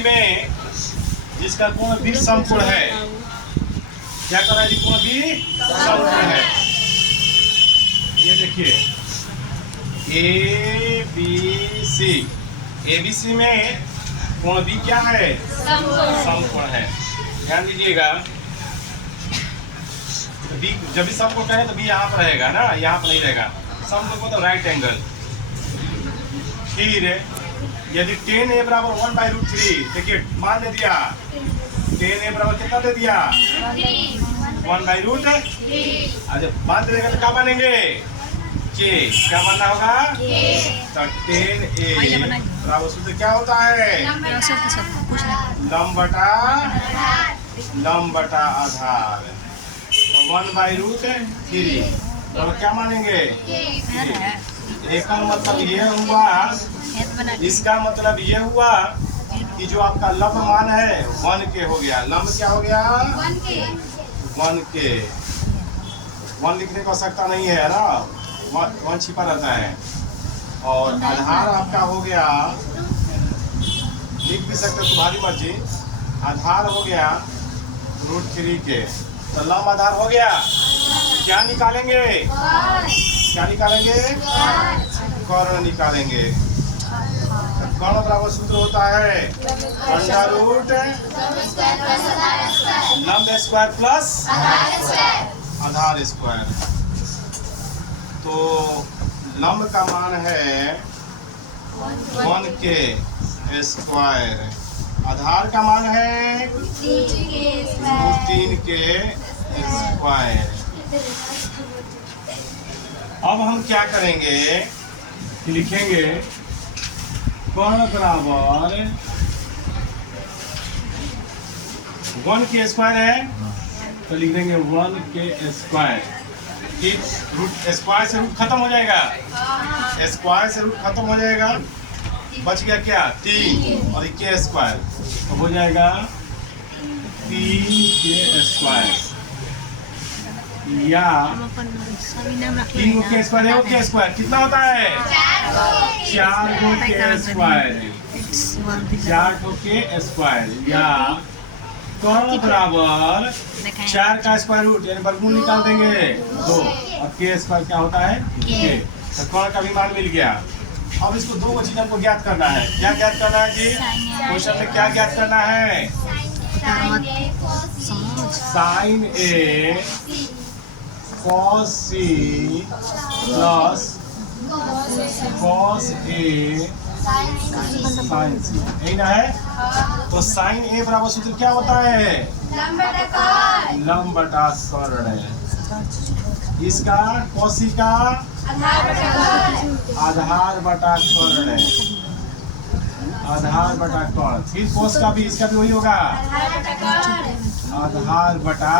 ABC में जिसका कोण भी समकोण है, क्या कर रहा है जी? कोण भी समकोण है। ये देखिए एबीसी, एबीसी में कोण भी क्या है? समकोण है। ध्यान दीजिएगा, बी जब भी समकोण कहें तो बी यहाँ पर रहेगा ना, यहाँ पर नहीं रहेगा। समकोण मतलब राइट एंगल। फिर यदि tan a बराबर 1/√3, देखिए मान दे दिया tan a बराबर कितना दे दिया? 1/√3। अच्छा मान देगा तो क्या मानेंगे? k। क्या मानना होगा? तो tan a बराबर सूत्र क्या होता है? लंब बटा आधार। 1/√3। तो क्या मानेंगे? एक का मतलब ये हुआ, इसका मतलब ये हुआ कि जो आपका लंब मान है 1k हो गया। लंब क्या हो गया? 1k। 1 लिखने की आवश्यकता नहीं है ना, 1 छिपा रहता है। और आधार आपका हो गया, लिख भी सकते तुम्हारी मर्जी, आधार हो गया √3k। तो लंब आधार हो गया। क्या निकालेंगे? क्या निकालेंगे? कर्ण निकालेंगे। कर्ण बराबर सूत्र होता है √, लंब स्क्वायर प्लस आधार स्क्वायर। तो लंब का मान है 1k स्क्वायर, आधार का मान है 3k स्क्वायर। अब हम क्या करेंगे कि लिखेंगे कर्ण बराबर 1k स्क्वायर है, तो लिख देंगे 1k स्क्वायर। ठीक, रूट स्क्वायर से रूट खत्म हो जाएगा, स्क्वायर से रूट खत्म हो जाएगा, बच गया क्या? 3 और k स्क्वायर, तो हो जाएगा 3k स्क्वायर। या 3 के स्क्वायर है, के स्क्वायर कितना होता है? 4 के स्क्वायर, 4 के स्क्वायर। या कर्ण बराबर 4 का स्क्वायर रूट यानी वर्गमूल निकाल देंगे 2, और के स्क्वायर क्या होता है? k। तो कर्ण का भी मान मिल गया। अब इसको दो चीज हमको ज्ञात करना है। क्या ज्ञात करना है जी? क्वेश्चन में क्या ज्ञात करना है? Sine A cos c plus cos a sin c, यही ना है? तो sin a बराबर सूत्र क्या होता है? लंब बटा कर्ण। इसका cos c का आधार बटा कर्ण, आधार बटा कर्ण। फिर cos का भी, इसका भी वही होगा, आधार बटा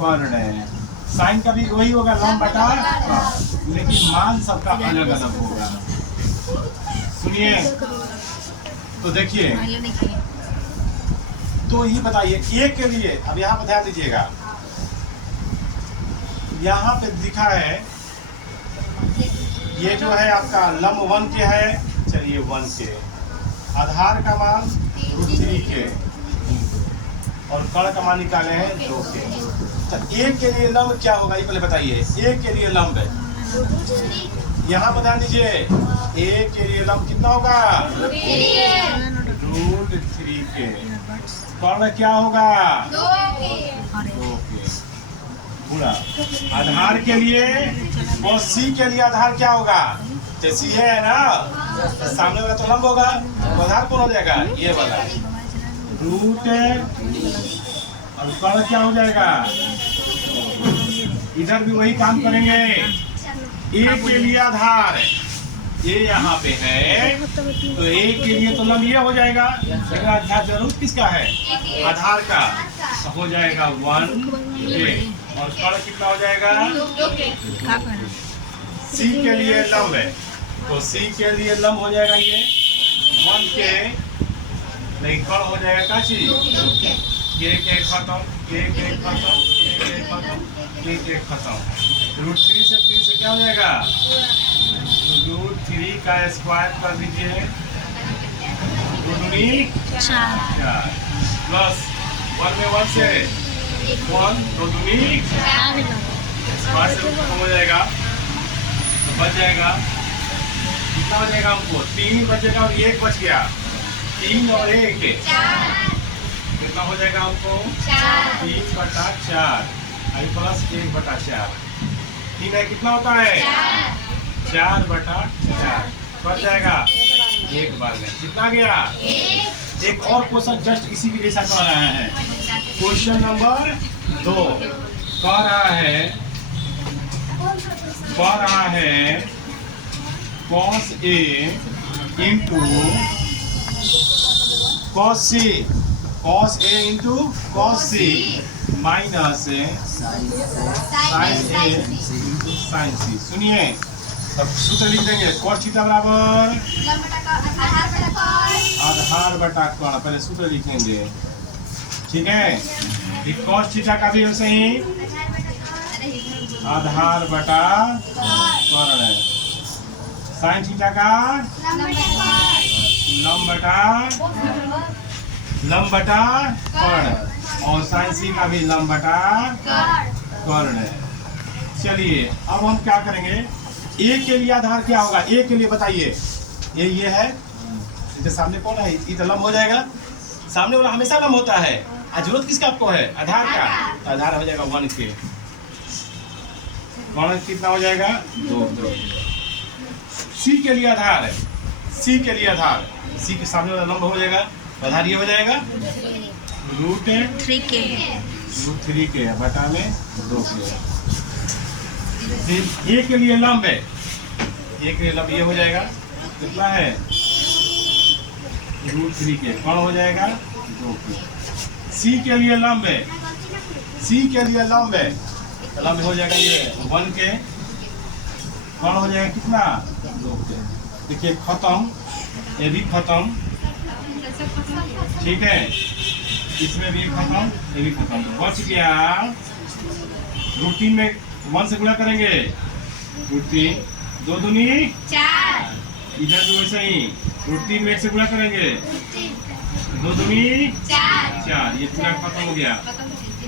कर्ण। साइन का भी वही होगा, लंब बटा कर्ण, लेकिन मान सबका अलग अलग होगा। सुनिए तो देखिए, तो ये बताइए एक के लिए, अब यहाँ पर ध्यान दीजिएगा, यहाँ पे लिखा है ये जो है आपका लंब 1k है, चलिए 1k, आधार का मान √3k और कर्ण का मान निकाले हैं 2k। तो एक के लिए लंब क्या होगा ये पहले बताइए। एक के लिए लंब है, यहाँ पर ध्यान दीजिए, एक के लिए लंब कितना होगा? √3k। कर्ण क्या होगा? 2k। पूरा आधार के लिए, और c के लिए आधार क्या होगा? तो c है ना, तो सामने वाला तो लंब होगा, तो आधार कौन हो जाएगा? ये वाला रूट, और कर्ण क्या हो जाएगा? इधर भी वही काम करेंगे। ए के लिए आधार ये यहाँ पे है, तो ए के लिए तो लंब ये हो जाएगा, लेकिन आधार जरूर किसका है? आधार का, तो हो जाएगा 1k। और कर्ण कितना हो जाएगा? सी के लिए लंब है, तो सी के लिए लंब हो जाएगा ये 1k, नहीं कर्ण हो जाएगा क्या चीज? के खत्म, के खत्म, के खत्म, के खत्म। √3 से 3 से क्या हो जाएगा? √3 का स्क्वायर कर दीजिए, दो दूनी 4 प्लस 1 में 1 से 1 दो दूनी 5 से कम हो जाएगा तो बच जाएगा कितना हो जाएगा हमको 3 बचेगा और 1 बच गया 3 और 1 कितना हो जाएगा हमको 3/4 प्लस 1/4 3 है कितना होता है 4/4 बच जाएगा एक बार में कितना गया एक और क्वेश्चन जस्ट इसी के जैसा कह रहा है क्वेश्चन नंबर 2 कह रहा है cos A into cos C cos A into cos C minus sin A into sin C सुनिए तब सूत्र लिख देंगे cos थीटा बराबर आधार बटा कोण पहले सूत्र लिखेंगे ठीक है cos थीटा का भी वैसे ही आधार बटा कोण है sin थीटा का लंब बटा कोण और sin C का भी लंब बटा कोण है। चलिए अब हम क्या करेंगे ए के लिए आधार क्या होगा ए के लिए बताइए ये है इधर सामने कौन है इधर लंब हो जाएगा सामने वाला हमेशा लंब होता है जरूरत किसका आपको है आधार का तो आधार हो जाएगा 1 के कोण कितना हो जाएगा 2 सी के लिए आधार है सी के लिए आधार सी के सामने वाला लंब हो जाएगा आधार ये हो जाएगा √3 के बटा में 2 के ए के लिए लंब है ए के लिए लंब ये हो जाएगा कितना है √3 के कौन हो जाएगा 2 के सी के लिए लंब है सी के लिए लंब है लंब हो जाएगा ये 1 के कौन हो जाएगा कितना 2 के देखिए खत्म ये भी खत्म ठीक है इसमें भी खत्म ये भी खत्म बच गया √3 में 1 से गुणा करेंगे √3 2 दूनी 4 इधर भी वैसे ही √3 में 1 से गुणा करेंगे 2 दूनी 4 ये पूरा खत्म हो गया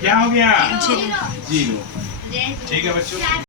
क्या हो गया 0 ठीक है बच्चों।